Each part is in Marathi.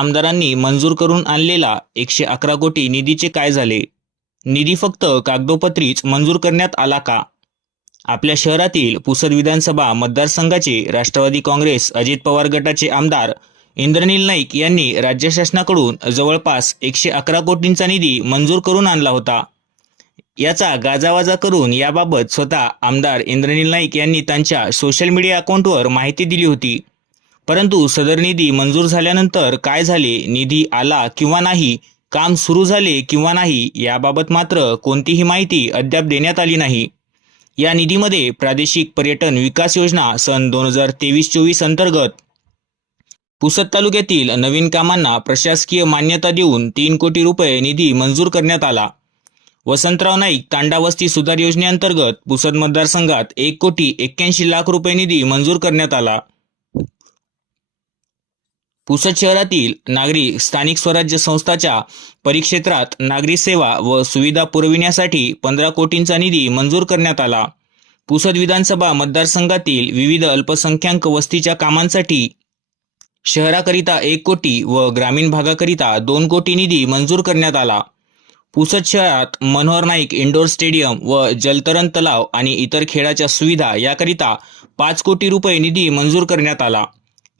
आमदारांनी मंजूर करून आणलेला एकशे अकरा कोटी निधीचे काय झाले? निधी फक्त कागदोपत्रीच मंजूर करण्यात आला का? आपल्या शहरातील पुसद विधानसभा मतदारसंघाचे राष्ट्रवादी काँग्रेस अजित पवार गटाचे आमदार इंद्रनील नाईक यांनी राज्य शासनाकडून जवळपास एकशे अकरा कोटींचा निधी मंजूर करून आणला होता. याचा गाजावाजा करून याबाबत स्वतः आमदार इंद्रनील नाईक यांनी त्यांच्या सोशल मीडिया अकाउंटवर माहिती दिली होती. परंतु सदर निधी मंजूर झाल्यानंतर काय झाले? निधी आला किंवा नाही? काम सुरू झाले किंवा नाही? याबाबत मात्र कोणतीही माहिती अद्याप देण्यात आली नाही. या निधीमध्ये प्रादेशिक पर्यटन विकास योजना सन दोन हजार तेवीस चोवीस अंतर्गत पुसद तालुक्यातील नवीन कामांना प्रशासकीय मान्यता देऊन तीन कोटी रुपये निधी मंजूर करण्यात आला. वसंतराव नाईक तांडा वस्ती सुधार योजनेअंतर्गत पुसद मतदारसंघात एक कोटी एक्क्याऐंशी लाख रुपये निधी मंजूर करण्यात आला. पुसद शहरातील नागरी स्थानिक स्वराज्य संस्थाच्या परिक्षेत्रात नागरी सेवा व सुविधा पुरविण्यासाठी पंधरा कोटींचा निधी मंजूर करण्यात आला. पुसद विधानसभा मतदारसंघातील विविध अल्पसंख्याक वस्तीच्या कामांसाठी शहराकरिता एक कोटी व ग्रामीण भागाकरिता दोन कोटी निधी मंजूर करण्यात आला. पुसद शहरात मनोहर नाईक इंडोर स्टेडियम व जलतरण तलाव आणि इतर खेळाच्या सुविधा याकरिता पाच कोटी रुपये निधी मंजूर करण्यात आला.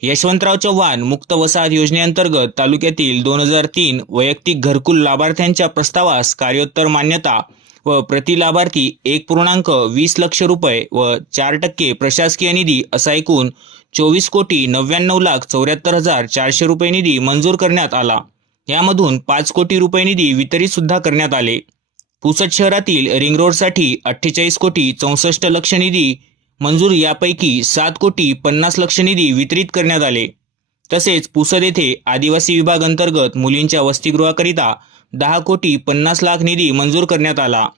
यशवंतराव चव्हाण मुक्त वसाहत योजनेअंतर्गत तालुक्यातील दोन हजार तीन वैयक्तिक घरकुल लाभार्थ्यांच्या प्रस्तावास कार्योत्तर मान्यता व प्रति लाभार्थी एक पूर्णांक वीस लक्ष रुपये व चार टक्के प्रशासकीय निधी असा एकूण चोवीस कोटी नव्याण्णव लाख चौऱ्याहत्तर हजार चारशे रुपये निधी मंजूर करण्यात आला. यामधून पाच कोटी रुपये निधी वितरित सुद्धा करण्यात आले. पुसद शहरातील रिंग रोडसाठी अठ्ठेचाळीस कोटी चौसष्ट लक्ष निधी मंजूर यापैकी सात कोटी पन्नास लक्ष निधी वितरित करण्यात आले. तसेच पुसद येथे आदिवासी विभाग अंतर्गत मुलींच्या वसतिगृहाकरिता दहा कोटी पन्नास लाख निधी मंजूर करण्यात आला.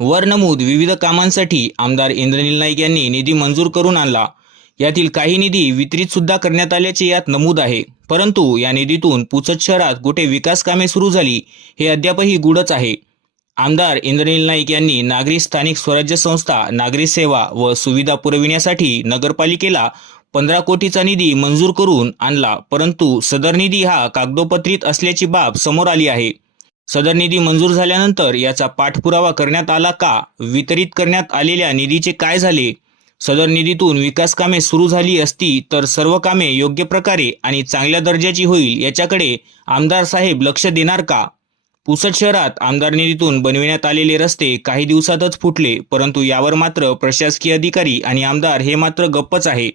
वर नमूद विविध कामांसाठी आमदार इंद्रनील नाईक यांनी निधी मंजूर करून आणला. यातील काही निधी वितरित सुद्धा करण्यात आल्याचे यात नमूद आहे. परंतु या निधीतून पुसद शहरात कुठे विकास कामे सुरू झाली हे अद्यापही गुडच आहे. आमदार इंद्रनील नाईक यांनी नागरी स्थानिक स्वराज्य संस्था नागरी सेवा व सुविधा पुरविण्यासाठी नगरपालिकेला पंधरा कोटीचा निधी मंजूर करून आणला परंतु सदर निधी हा कागदोपत्रीत असल्याची बाब समोर आली आहे. सदर निधी मंजूर झाल्यानंतर याचा पाठपुरावा करण्यात आला का वितरित करण्यात आलेल्या निधीचे काय झाले? सदर निधीतून विकास कामे सुरू झाली असती तर सर्व कामे योग्य प्रकारे आणि चांगल्या दर्जाची होईल याच्याकडे आमदार साहेब लक्ष देणार का? पुसद शहरात आमदार निधीतून बनविण्यात आलेले रस्ते काही दिवसातच फुटले परंतु यावर मात्र प्रशासकीय अधिकारी आणि आमदार हे मात्र गप्पच आहे.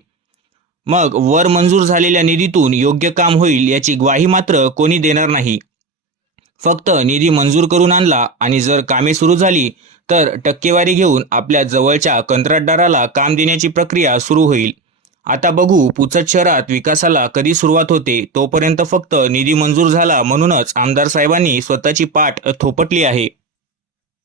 मग वर मंजूर झालेल्या निधीतून योग्य काम होईल याची ग्वाही मात्र कोणी देणार नाही. फक्त निधी मंजूर करून आणला आणि जर कामे सुरू झाली तर टक्केवारी घेऊन आपल्या जवळच्या कंत्राटदाराला काम देण्याची प्रक्रिया सुरू होईल. आता बघू पुचत शहरात विकासाला कधी सुरुवात होते तोपर्यंत फक्त निधी मंजूर झाला म्हणूनच आमदार साहेबांनी स्वतःची पाठ थोपटली आहे.